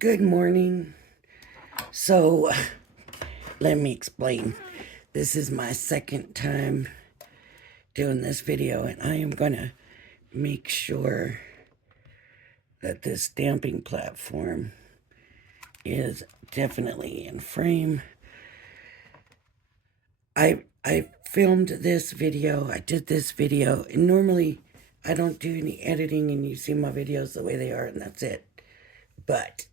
Good morning. So, let me explain. This is my second time doing this video, and I am going to make sure that this stamping platform is definitely in frame. I filmed this video. I did this video, and normally I don't do any editing, and you see my videos the way they are, and that's it. But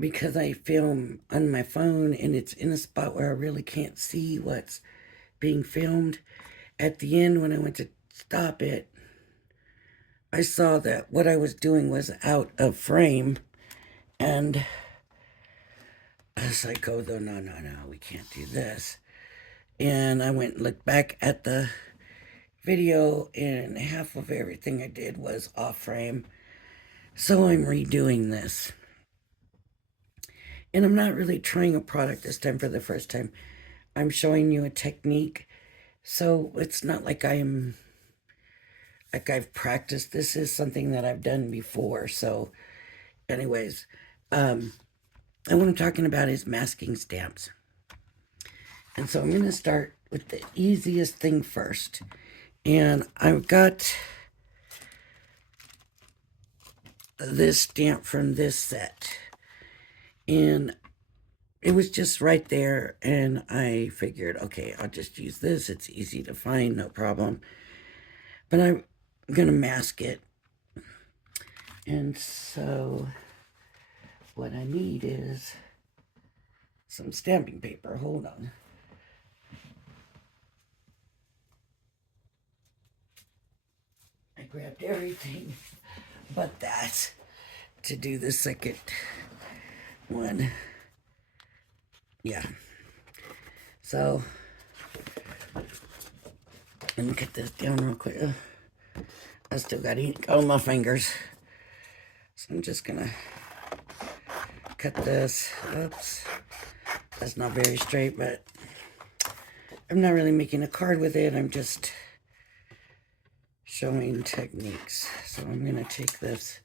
because I film on my phone and it's in a spot where I really can't see what's being filmed, at the end when I went to stop it, I saw that what I was doing was out of frame, and I was like, oh, no, we can't do this. And I went and looked back at the video, and half of everything I did was off frame. So I'm redoing this. And I'm not really trying a product this time for the first time. I'm showing you a technique. So it's not like I've practiced. This is something that I've done before. So anyways, and what I'm talking about is masking stamps. And so I'm going to start with the easiest thing first. And I've got this stamp from this set. And it was just right there. And I figured, okay, I'll just use this. It's easy to find, no problem. But I'm going to mask it. And so what I need is some stamping paper. Hold on. I grabbed everything but that to do the second one. Yeah. So, let me cut this down real quick. I still got ink on my fingers. So I'm just gonna cut this. Oops. That's not very straight, but I'm not really making a card with it. I'm just showing techniques. So I'm gonna take this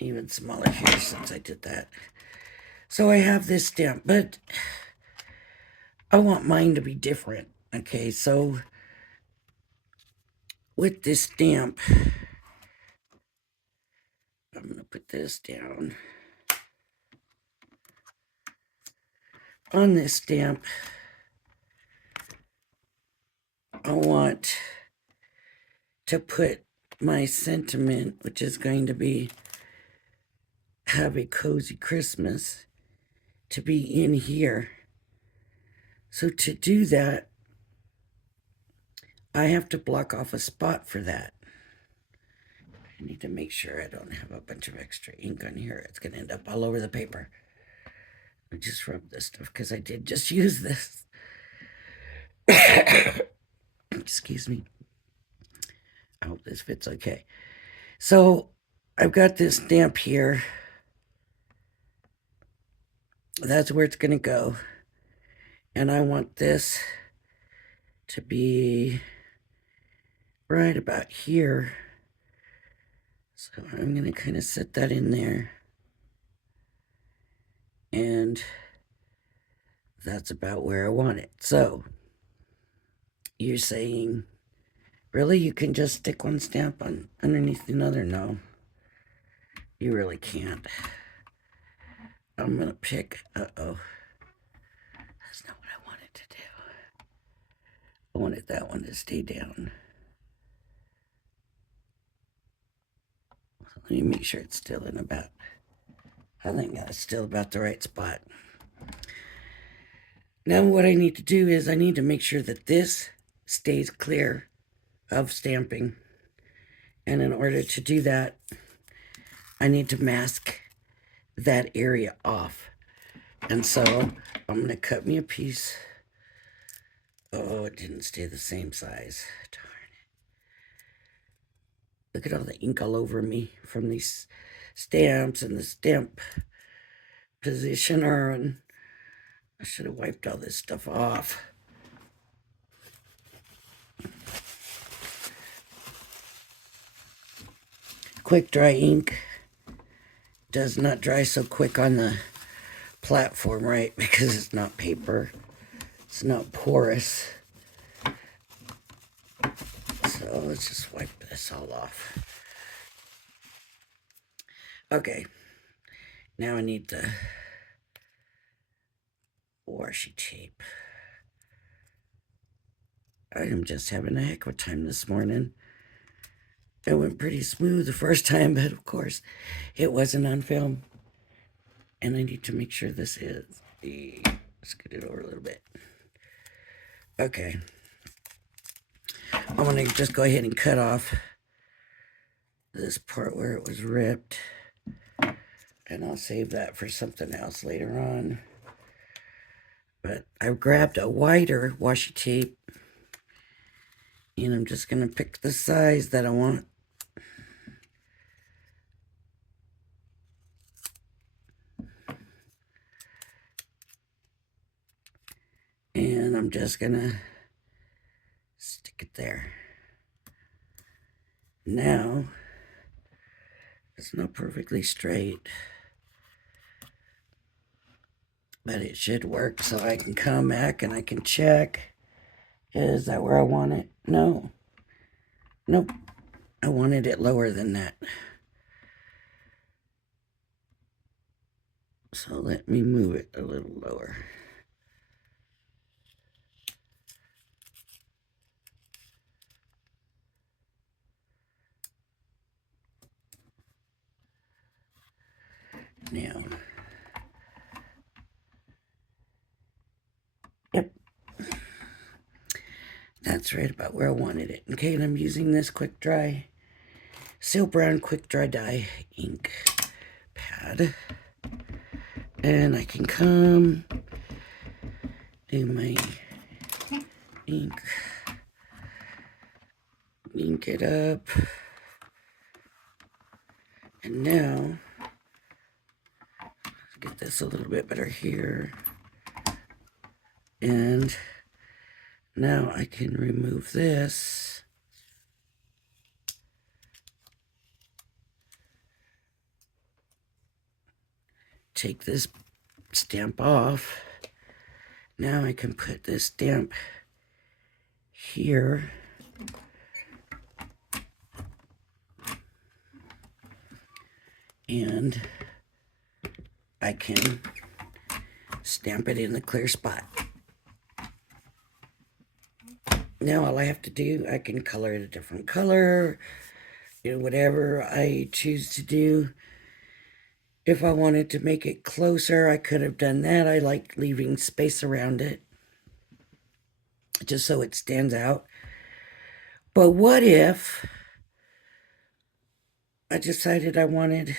even smaller here since I did that. So I have this stamp, but I want mine to be different. Okay, so with this stamp, I'm going to put this down. On this stamp, I want to put my sentiment, which is going to be have a cozy Christmas, to be in here. So to do that, I have to block off a spot for that. I need to make sure I don't have a bunch of extra ink on here. It's going to end up all over the paper. I just rub this stuff because I did just use this. Excuse me. I hope this fits okay. So I've got this stamp here. That's where it's going to go. And I want this to be right about here. So I'm going to kind of set that in there. And that's about where I want it. So you're saying, really, you can just stick one stamp on underneath another? No, you really can't. I'm going to pick, that's not what I wanted to do. I wanted that one to stay down. Let me make sure it's still in about, I think that's still about the right spot. Now what I need to do is I need to make sure that this stays clear of stamping. And in order to do that, I need to mask that area off. And so I'm going to cut me a piece. Oh, it didn't stay the same size. Darn it. Look at all the ink all over me from these stamps and the stamp positioner. And I should have wiped all this stuff off. Quick dry ink does not dry so quick on the platform, right? Because it's not paper. It's not porous. So let's just wipe this all off. Okay. Now I need the washi tape. I am just having a heck of a time this morning. It went pretty smooth the first time, but of course it wasn't on film. And I need to make sure this is the, scoot it over a little bit. Okay. I'm gonna just go ahead and cut off this part where it was ripped. And I'll save that for something else later on. But I grabbed a wider washi tape. And I'm just gonna pick the size that I want. And I'm just gonna stick it there. Now, it's not perfectly straight, but it should work, so I can come back and I can check. Is that where I want it? No. Nope. I wanted it lower than that. So let me move it a little lower. Now, yep, that's right about where I wanted it. Okay, and I'm using this quick dry, Seal Brown quick dry dye ink pad. And I can come do my ink it up. And now, let's get this a little bit better here. And now I can remove this. Take this stamp off. Now I can put this stamp here. And I can stamp it in the clear spot. Now all I have to do, I can color it a different color, you know, whatever I choose to do. If I wanted to make it closer, I could have done that. I like leaving space around it, just so it stands out. But what if I decided I wanted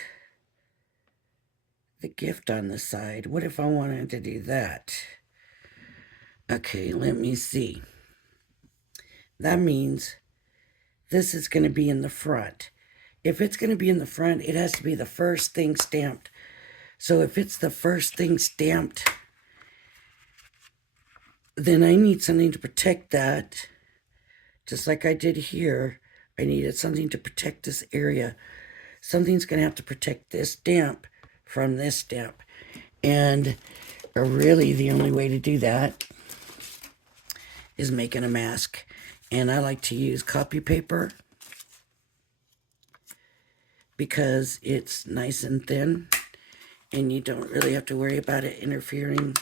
the gift on the side? What if I wanted to do that? Okay, let me see. That means this is going to be in the front. If it's going to be in the front, it has to be the first thing stamped. So if it's the first thing stamped, then I need something to protect that. Just like I did here, I needed something to protect this area. Something's going to have to protect this stamp from this stamp. And really the only way to do that is making a mask. And I like to use copy paper because it's nice and thin and you don't really have to worry about it interfering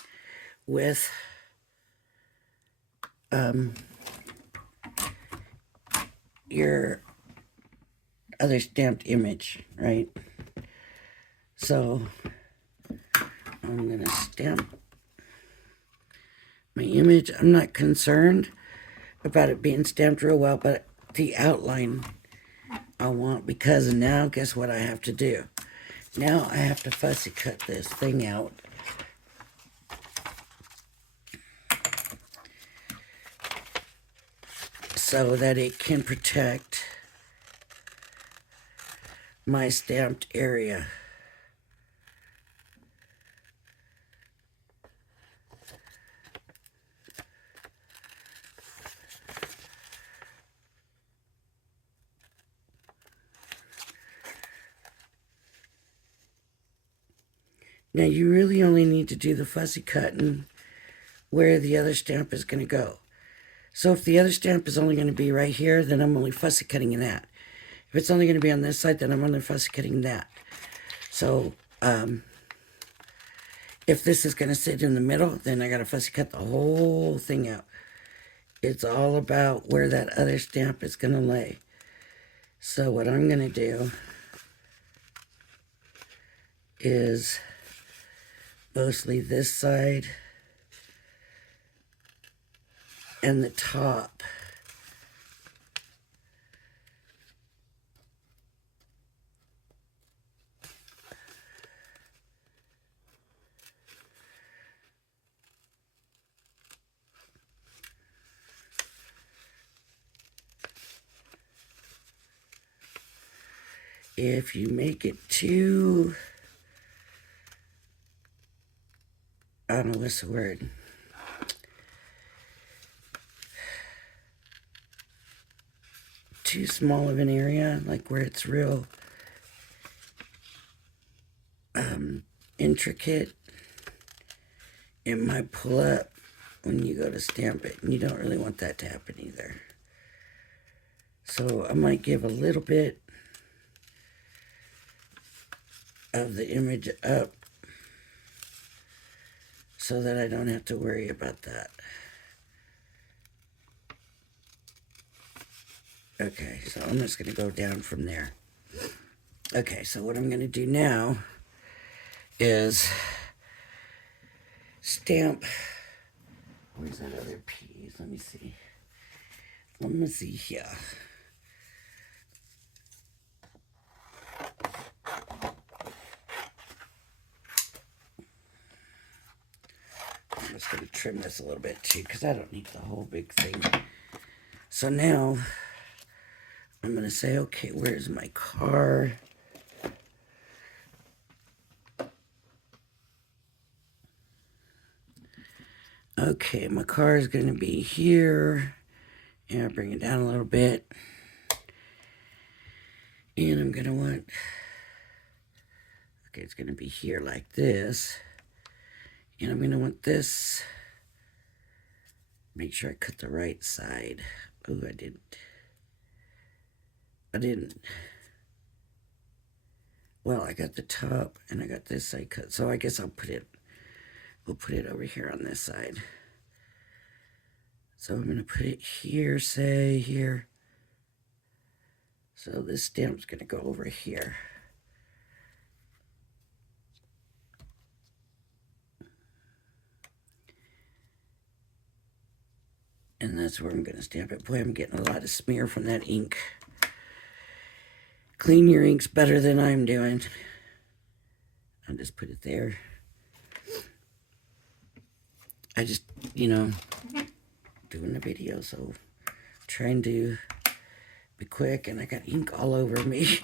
with your other stamped image, right? So I'm going to stamp my image. I'm not concerned about it being stamped real well, but the outline I want, because now guess what I have to do? Now I have to fussy cut this thing out. So that it can protect my stamped area. Now you really only need to do the fussy cutting where the other stamp is going to go. So if the other stamp is only going to be right here, then I'm only fussy cutting in that. If it's only going to be on this side, then I'm only fussy cutting that. So if this is going to sit in the middle, then I got to fussy cut the whole thing out. It's all about where that other stamp is going to lay. So what I'm going to do is mostly this side and the top. If you make it too, I don't know what's the word, too small of an area, like where it's real intricate, it might pull up when you go to stamp it, and you don't really want that to happen either. So I might give a little bit of the image up so that I don't have to worry about that. Okay, so I'm just going to go down from there. Okay, so what I'm going to do now is stamp. Where's that other piece? Let me see. Let me see here. I'm just going to trim this a little bit too, because I don't need the whole big thing. So now I'm going to say, okay, where's my car? Okay, my car is going to be here. And I'll bring it down a little bit. And I'm going to want, okay, it's going to be here like this. And I'm going to want this. Make sure I cut the right side. Oh, I didn't. Well, I got the top and I got this side cut. So I guess we'll put it over here on this side. So I'm going to put it here, say here. So this stamp's going to go over here. And that's where I'm going to stamp it. Boy, I'm getting a lot of smear from that ink. Clean your inks better than I'm doing. I'll just put it there. I just, doing a video, so trying to be quick, and I got ink all over me.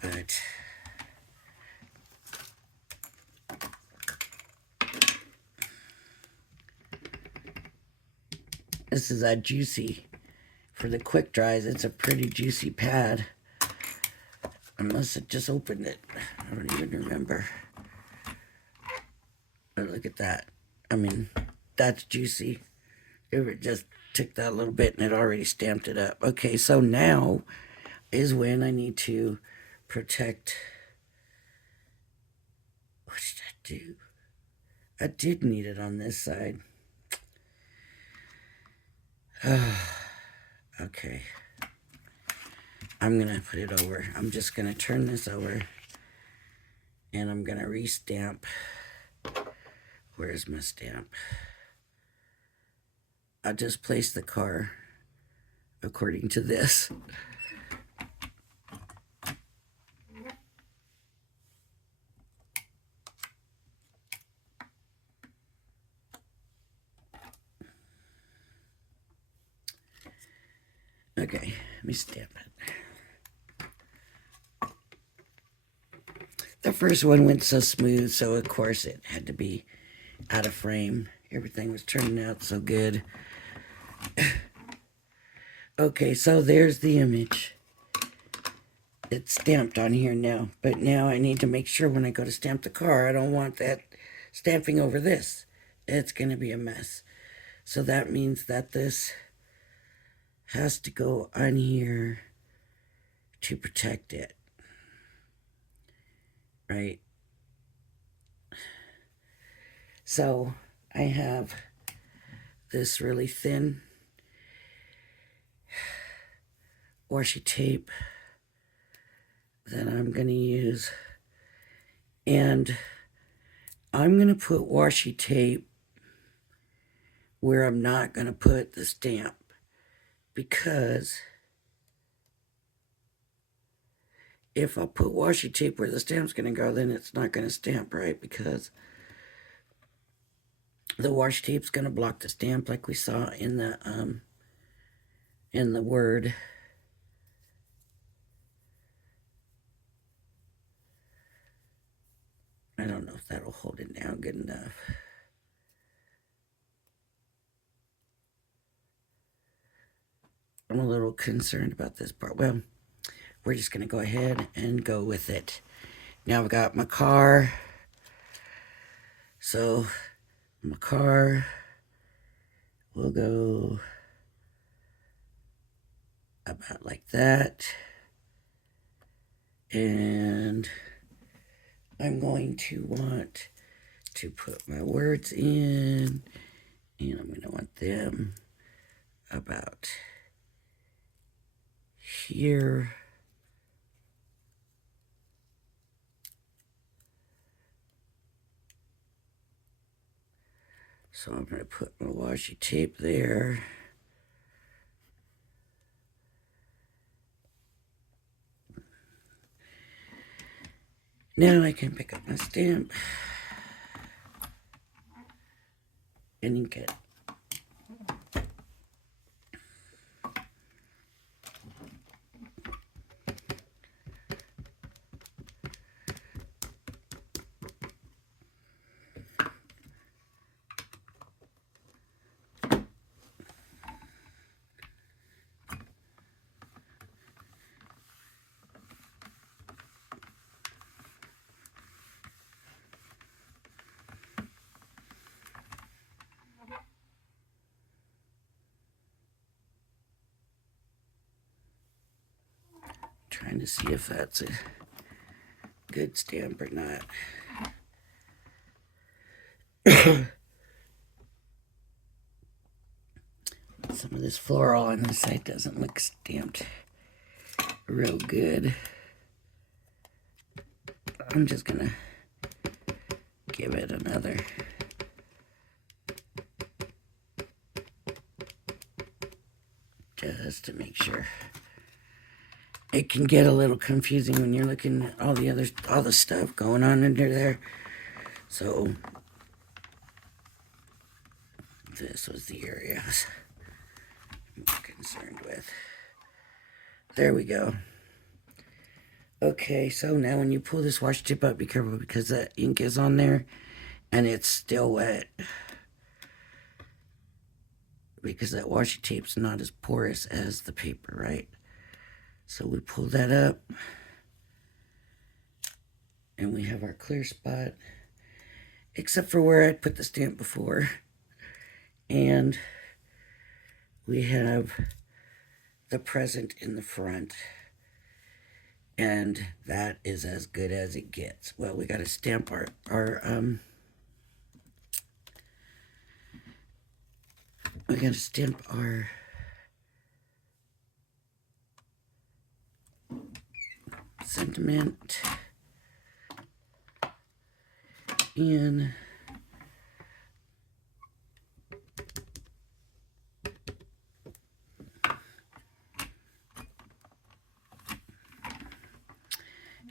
But this is a juicy, for the quick dries, it's a pretty juicy pad. I must have just opened it. I don't even remember. Oh, look at that. I mean, that's juicy. It just took that a little bit and it already stamped it up. Okay, so now is when I need to protect. What did I do? I did need it on this side. Okay. I'm going to put it over. I'm just going to turn this over. And I'm going to re-stamp. Where's my stamp? I'll just place the car according to this. Okay, let me stamp it. The first one went so smooth, so of course it had to be out of frame. Everything was turning out so good. Okay, so there's the image. it's stamped on here now. But now I need to make sure when I go to stamp the car, I don't want that stamping over this. It's going to be a mess. So that means that this has to go on here to protect it. Right? So I have this really thin washi tape that I'm going to use. And I'm going to put washi tape where I'm not going to put the stamp, because if I put washi tape where the stamp's going to go, then it's not going to stamp right, because the washi tape's going to block the stamp like we saw in the word. I don't know if that'll hold it down good enough. I'm a little concerned about this part. Well, we're just going to go ahead and go with it. Now I've got my car. So my car will go about like that. And I'm going to want to put my words in, and I'm going to want them about here. So I'm going to put my washi tape there. Now I can pick up my stamp and ink it. Trying to see if that's a good stamp or not. Some of this floral on this side doesn't look stamped real good. I'm just gonna give it another just to make sure. It can get a little confusing when you're looking at all the stuff going on under there. So this was the areas I'm concerned with. There we go. Okay, so now when you pull this washi tape up, be careful, because that ink is on there and it's still wet, because that washi tape's not as porous as the paper, right? So we pull that up and we have our clear spot, except for where I'd put the stamp before. And we have the present in the front, and that is as good as it gets. Well, we got to stamp our sentiment in.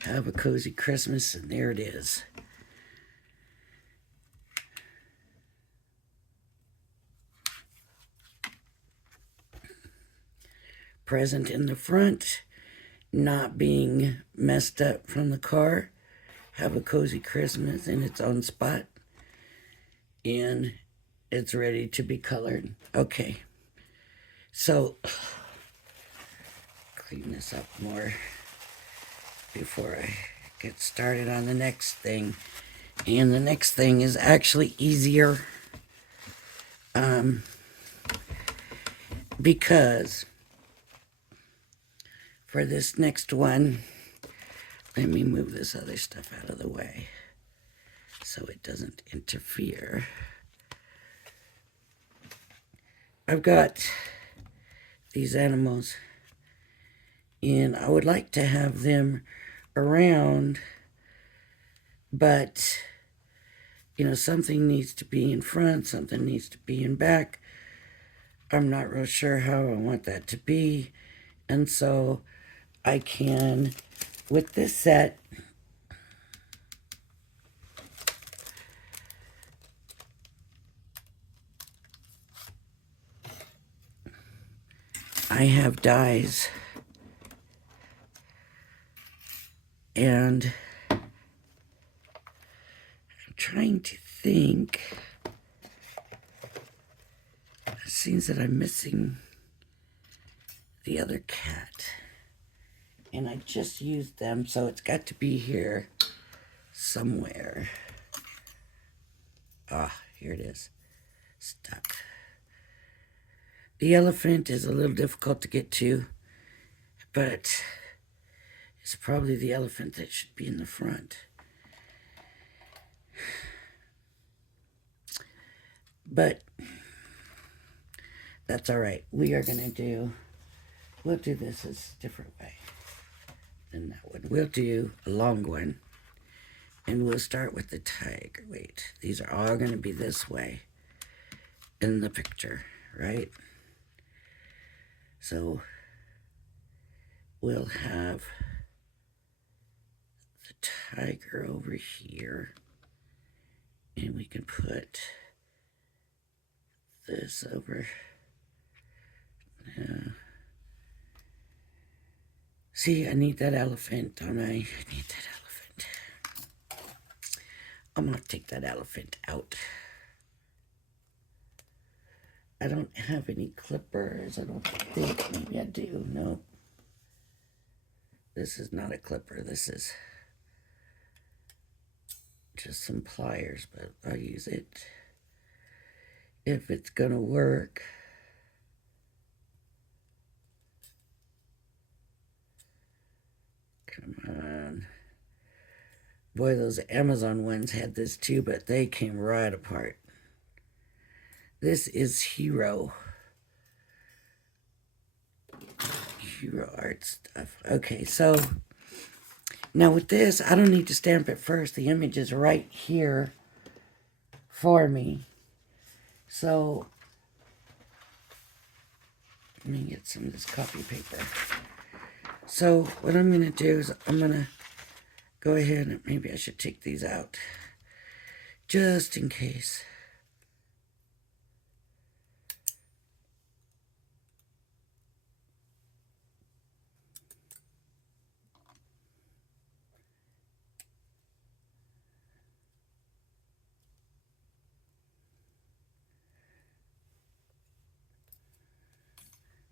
Have a cozy Christmas, and there it is. Present in the front, not being messed up from the car. Have a cozy Christmas in its own spot. And it's ready to be colored. Okay. So, clean this up more. before I get started on the next thing. And the next thing is actually easier because for this next one, let me move this other stuff out of the way so it doesn't interfere. I've got these animals and I would like to have them around, but you know, something needs to be in front, something needs to be in back. I'm not real sure how I want that to be, and so I can, with this set, I have dies, and I'm trying to think. It seems that I'm missing the other cat, and I just used them, so it's got to be here somewhere. Ah, here it is, stuck. The elephant is a little difficult to get to, but it's probably the elephant that should be in the front. But that's all right. We'll do this as a different way than that one. We'll do a long one, and we'll start with the tiger. Wait, these are all going to be this way in the picture, right? So we'll have the tiger over here, and we can put this over. See, I need that elephant, don't I? I need that elephant. I'm gonna take that elephant out. I don't have any clippers, I don't think. Maybe I do. No. This is not a clipper. This is just some pliers, but I'll use it if it's gonna work. Come on. Boy, those Amazon ones had this too, but they came right apart. This is Hero art stuff. Okay, so now with this, I don't need to stamp it first. The image is right here for me. So let me get some of this copy paper. So what I'm going to do is I'm going to go ahead and maybe I should take these out just in case.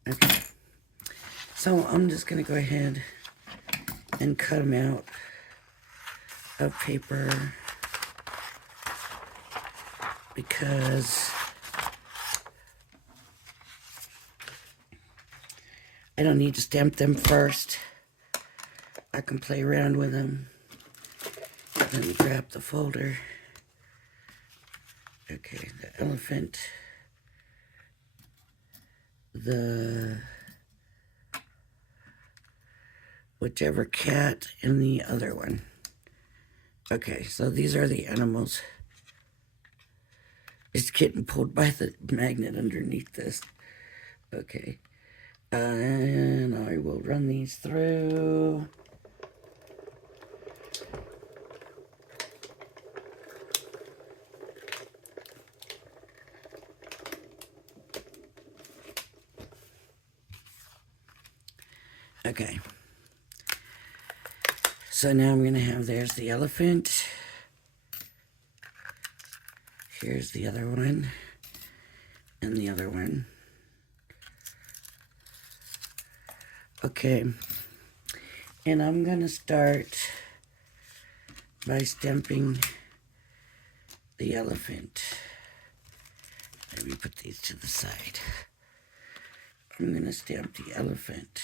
Okay, so I'm just going to go ahead and cut them out of paper because I don't need to stamp them first. I can play around with them. Let me grab the folder. Okay, the elephant. The whichever cat and the other one. Okay, so these are the animals. It's getting pulled by the magnet underneath this. Okay, and I will run these through. Okay. So now I'm going to have, there's the elephant. Here's the other one. And the other one. Okay. And I'm going to start by stamping the elephant. Let me put these to the side. I'm going to stamp the elephant.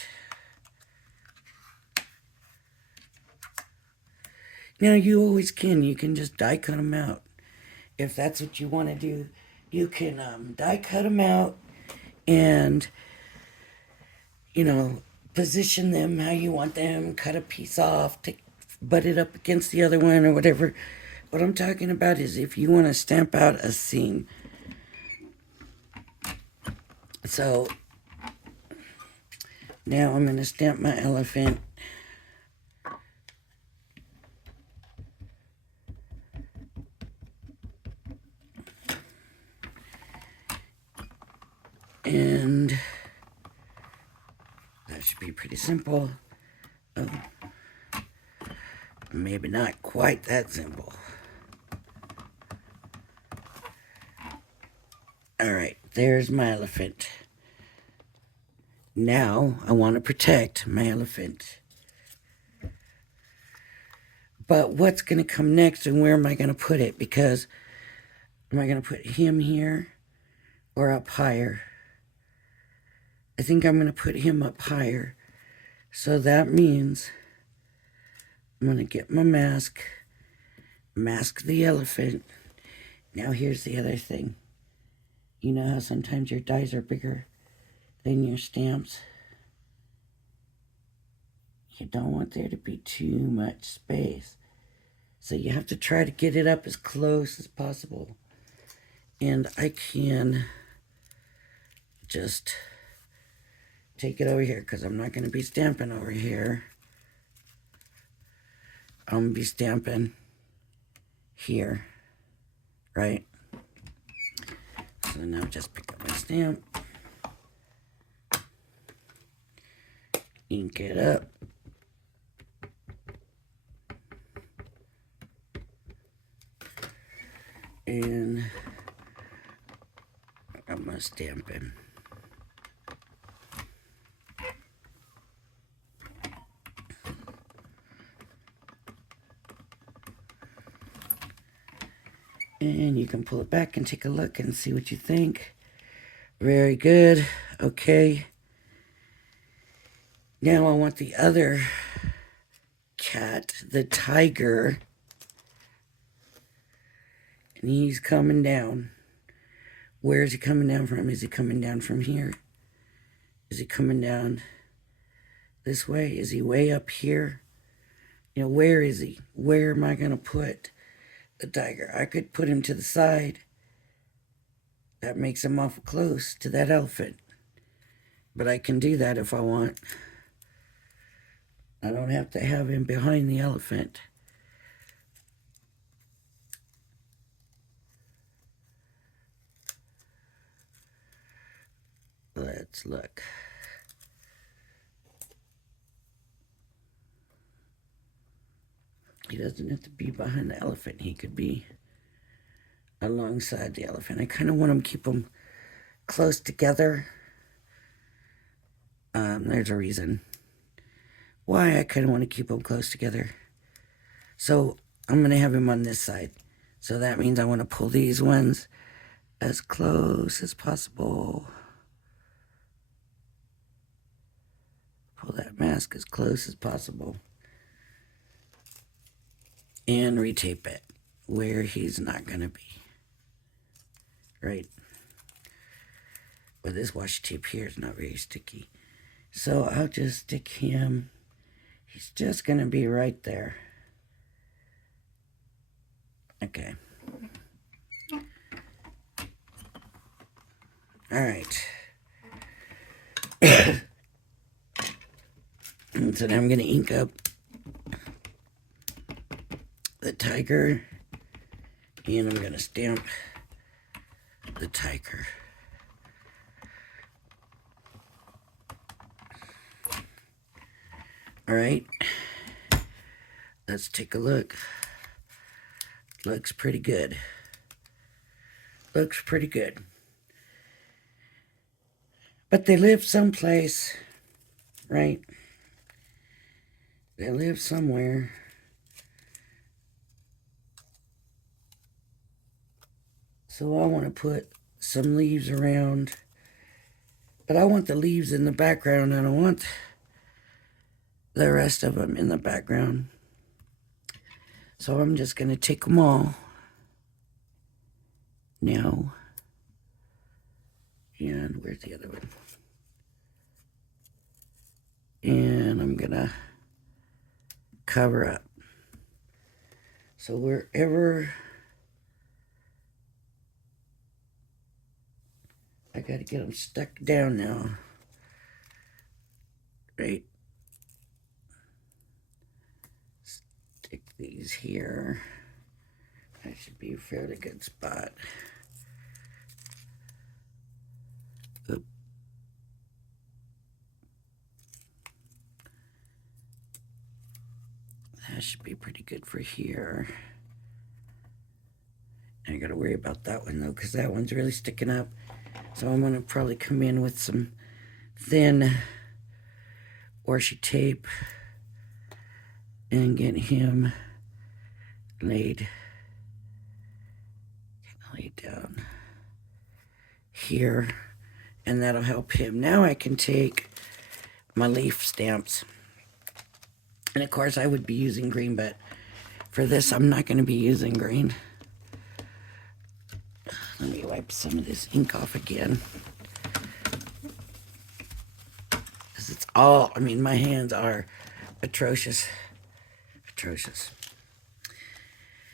Now, you always can. You can just die cut them out. If that's what you want to do, you can die cut them out and, position them how you want them, cut a piece off, butt it up against the other one or whatever. What I'm talking about is if you want to stamp out a scene. So now I'm going to stamp my elephant. And that should be pretty simple. Oh, maybe not quite that simple. All right, there's my elephant. Now I want to protect my elephant. But what's going to come next and where am I going to put it? Because am I going to put him here or up higher? I think I'm going to put him up higher. So that means I'm going to get my mask the elephant. Now here's the other thing. You know how sometimes your dies are bigger than your stamps? You don't want there to be too much space. So you have to try to get it up as close as possible. And I can just take it over here because I'm not going to be stamping over here. I'm going to be stamping here, right? So now just pick up my stamp, ink it up, and I'm going to stamp in. And you can pull it back and take a look and see what you think. Very good. Okay. Now I want the other cat, the tiger. And he's coming down. Where is he coming down from? Is he coming down from here? Is he coming down this way? Is he way up here? Where is he? Where am I going to put the tiger? I could put him to the side. That makes him awful close to that elephant. But I can do that if I want. I don't have to have him behind the elephant. Let's look. He doesn't have to be behind the elephant. He could be alongside the elephant. I kind of want to keep them close together. There's a reason why I kind of want to keep them close together. So I'm going to have him on this side. So that means I want to pull these ones as close as possible. Pull that mask as close as possible. And retape it where he's not going to be. Right? Well, this washi tape here is not very sticky. So I'll just stick him. He's just going to be right there. Okay. All right. And so now I'm going to ink up the tiger. And I'm going to stamp the tiger. All right. Let's take a look. Looks pretty good. Looks pretty good. But they live someplace, right? They live somewhere. So I want to put some leaves around. But I want the leaves in the background. I don't want the rest of them in the background. So I'm just going to take them all now. And where's the other one? And I'm going to cover up. So wherever I got to get them stuck down now. Right. Stick these here. That should be a fairly good spot. Oop. That should be pretty good for here. I gotta worry about that one though, because that one's really sticking up. So I'm gonna probably come in with some thin washi tape and get him laid down here, and that'll help him. Now I can take my leaf stamps, and of course I would be using green, but for this I'm not going to be using green. Let me wipe some of this ink off again, because it's all, I mean, my hands are atrocious.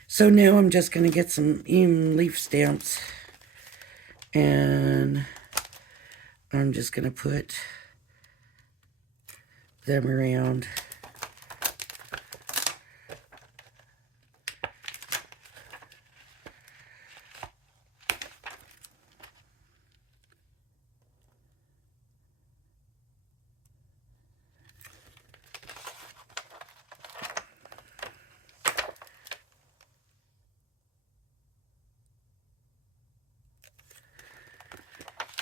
So now I'm just going to get some leaf stamps, and I'm just going to put them around.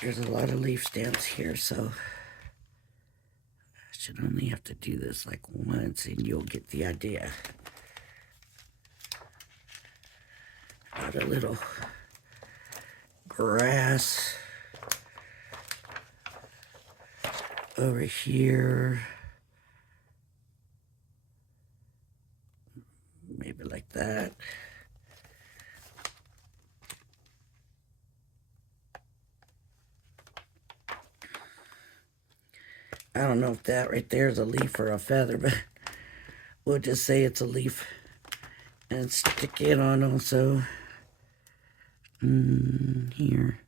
There's a lot of leaf stamps here, so I should only have to do this like once and you'll get the idea. Got a little grass over here. Maybe like that. I don't know if that right there is a leaf or a feather, but we'll just say it's a leaf. And stick it on also here.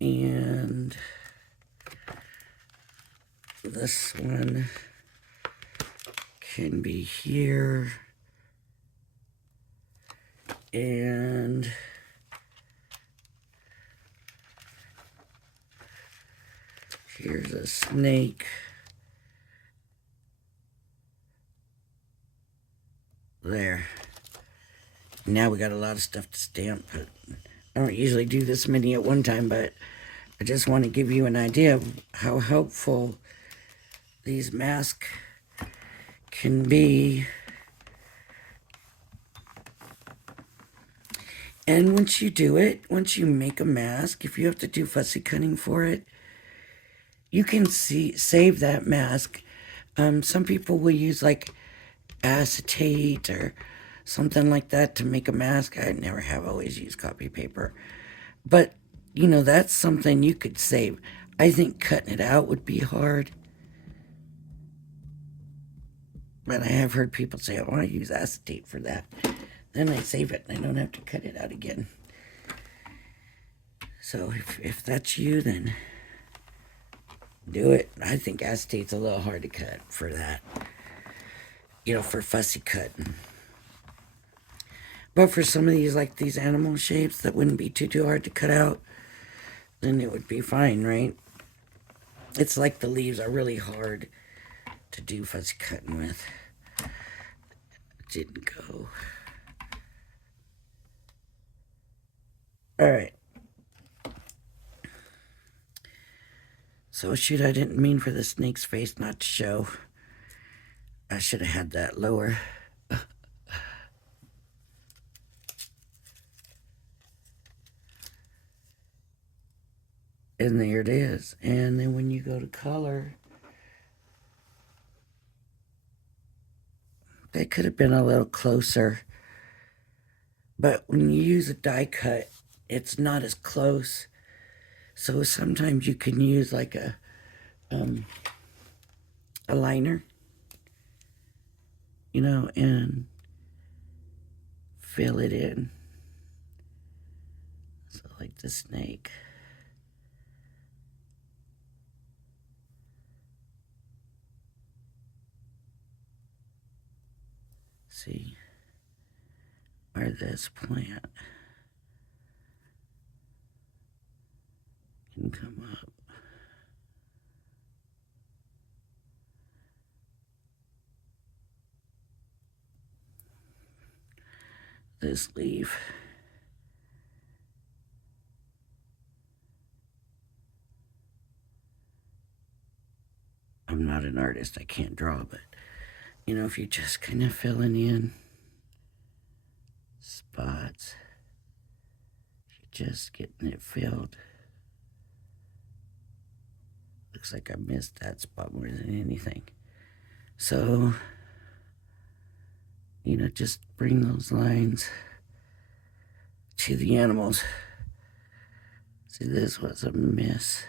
And this one can be here. And here's a snake. There. Now we got a lot of stuff to stamp. I don't usually do this many at one time, but I just want to give you an idea of how helpful these masks can be. And once you do it, once you make a mask, if you have to do fussy cutting for it, you can save that mask. Some people will use like acetate or something like that to make a mask. I never have, always used copy paper. But, you know, that's something you could save. I think cutting it out would be hard. But I have heard people say, oh, I use acetate for that. Then I save it and I don't have to cut it out again. So if that's you, then do it. I think acetate's a little hard to cut for that. You know, for fussy cutting. But for some of these, like these animal shapes that wouldn't be too hard to cut out, then it would be fine, right? It's like the leaves are really hard to do fussy cutting with. Didn't go. Alright. So shoot, I didn't mean for the snake's face not to show. I should have had that lower. And there it is. And then when you go to color, they could have been a little closer. But when you use a die cut, it's not as close. So sometimes you can use like a liner, you know, and fill it in. So like the snake. See, or this plant can come up. This leaf. I'm not an artist, I can't draw, but you know, if you're just kind of filling in spots, you're just getting it filled. Looks like I missed that spot more than anything. So, you know, just bring those lines to the animals. See, this was a miss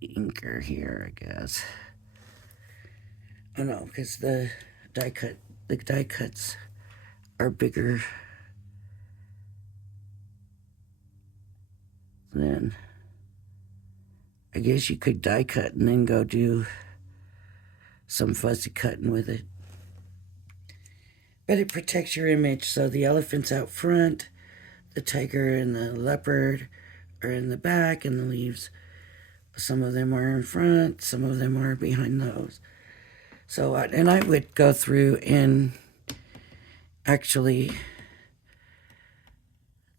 inker here, I guess. Oh no, because the die cuts are bigger than, I guess you could die cut and then go do some fussy cutting with it. But it protects your image, so the elephant's out front, the tiger and the leopard are in the back, and the leaves, some of them are in front, some of them are behind those. So, and I would go through and actually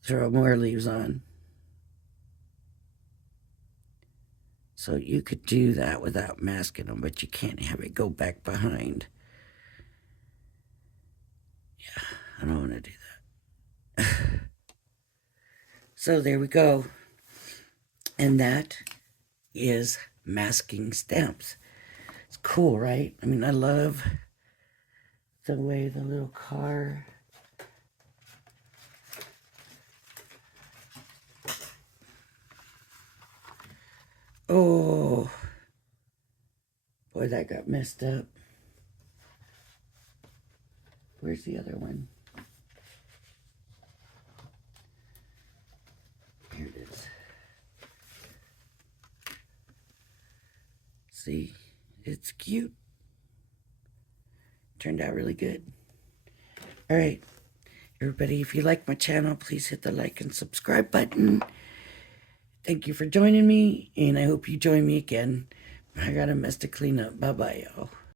throw more leaves on. So you could do that without masking them, but you can't have it go back behind. Yeah, I don't want to do that. So there we go. And that is masking stamps. It's cool, right? I mean, I love the way the little car. Oh, boy, that got messed up. Where's the other one? Here it is. See, it's cute. Turned out really good. All right, everybody, if you like my channel, please hit the like and subscribe button. Thank you for joining me, and I hope you join me again. I got a mess to clean up. Bye-bye, y'all.